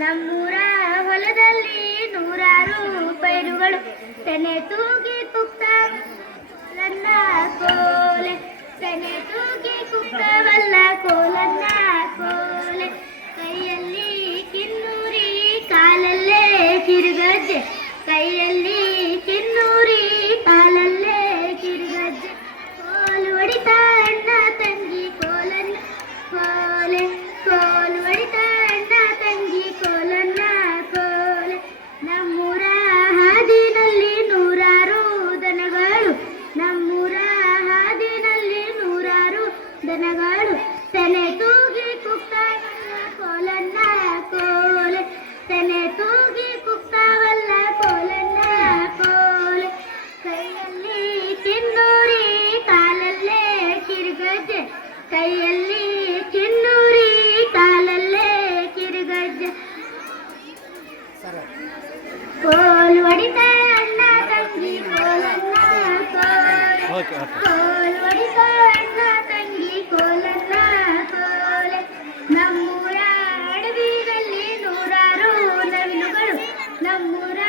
ನಮ್ಮೂರ ಹೊಲದಲ್ಲಿ ನೂರಾರು ಪೈರುಗಳು ತೆನೆ ತೂಗಿ ಕುಕ್ಕವಲ್ಲ ಕೋಲೆ ತೆನೆ ತೂಗಿ ಕುಕ್ಕವಲ್ಲ ಕೋಲನ್ನ ಕೋಲೆ ಕೈಯಲ್ಲಿ ಕಿನ್ನೂರಿ ಕಾಲಲ್ಲೇ ಕಿರುಗಜ್ಜೆ ಕೈಯಲ್ಲಿ ಕಿನ್ನೂರಿ ಕಾಲಲ್ಲೇ ಕಿರುಗಜ್ಜೆ ಕೋಲು ಹೊಡಿತಾ ಅಣ್ಣ ತಂಗಿ ಕೋಲನ್ನ ಕೋಲೆ ಕೋಲು ಹೊಡಿತಾ ಅಣ್ಣ ತಂಗಿ ಕೋಲನ್ನ ಕೋಲೆ ನಮ್ಮೂರ ಹಾದಿನಲ್ಲಿ ನೂರಾರು ದನಗಳು ನಮ್ಮೂರ ಹಾದಿನಲ್ಲಿ ನೂರಾರು ದನಗಳು ತೆನೆ ತೂಗಿ ಕುಕ್ಕವಲ್ಲ ಕೋಲನ್ನ ಕೋಲೆ ತೆನೆ ತೂಗಿ ಕುಕ್ಕವಲ್ಲ ಕೋಲನ್ನ ಕೋಲೆ ಕೈಯಲ್ಲಿ ಕಿನ್ನೂರಿ ಕಾಲಲ್ಲೇ ಕಿರುಗಜ್ಜೆ ಕೈಯಲ್ಲಿ ಕಿನ್ನೂರಿ ಕಾಲಲ್ಲೇ ಕಿರುಗಜ್ಜೆ ಕೋಲು ಹೊಡಿತಾ ಅಣ್ಣ ತಂಗಿ ಕೋಲನ್ನ ಕೋಲೆ ಕೋಲು ಹೊಡಿತಾ ಅಣ್ಣ ತಂಗಿ ಕೋಲನ್ನ ಕೋಲೆ ನಮ್ಮೂರ ಅಡವಿನಲ್ಲಿ ನೂರಾರು ನವಿಲುಗಳು ನಮ್ಮೂರ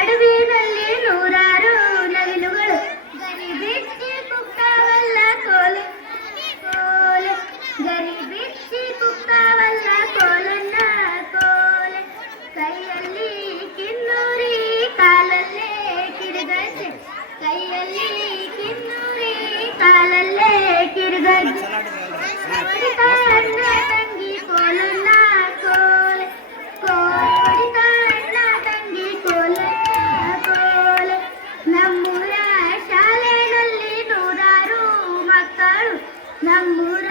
ಅಡವಿನಲ್ಲಿ ನೂರಾರು ನವಿಲುಗಳು ಗರಿ ಬಿಚ್ಚಿ ಕುಕ್ಕವಲ್ಲ ಕೋಲೆ ಕೋಲೆ ಗರಿ ಬಿಚ್ಚಿ ಕುಕ್ಕವಲ್ಲ ಕೋಲನ್ನ ಕೋಲೆ ಕೈಯಲ್ಲಿ ಕಿನ್ನೂರಿ ಕಾಲಲ್ಲೇ ಕಿರುಗಜ್ಜೆ ಕೈಯಲ್ಲಿ ಕಿನ್ನೂರಿ ಕಾಲಲ್ಲೇ ಕಿರುಗಜ್ಜೆ ಹೊಡಿತಾ ಅಣ್ಣ ತಂಗಿ ಕೋಲನ್ನ ಕೋಲೆ ಕೋಲೆ ಹೊಡಿತಾ ಅಣ್ಣ ತಂಗಿ ಕೋಲನ್ನ ಕೋಲೆ ನಮ್ಮೂರ ಶಾಲೆಯಲ್ಲಿ ನೂರಾರು ಮಕ್ಕಳು ನಮ್ಮೂರ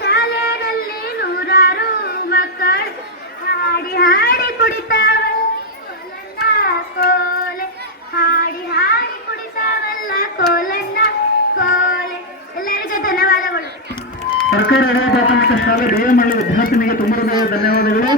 ಶಾಲೆಯಲ್ಲಿ ನೂರಾರು ಮಕ್ಕಳು ಹಾಡಿ ಹಾಡಿ ಕುಡಿತಾವಲ್ಲ ಕೋಲನ್ನ ಕೋಲೆ ಹಾಡಿ ಹಾಡಿ ಕುಡಿತಾವಲ್ಲ ಕೋಲನ್ನ ಕೋಲೆ ಎಲ್ಲರಿಗೂ ಧನ್ಯವಾದಗಳು. ಸರ್ಕಾರಿ ಹಿರಿಯ ಪ್ರಾಥಮಿಕ ಶಾಲೆ ಬೇಯಮಳ್ಳಿ ವಿದ್ಯಾರ್ಥಿನಿಗೆ ತುಂಬ ಧನ್ಯವಾದಗಳು.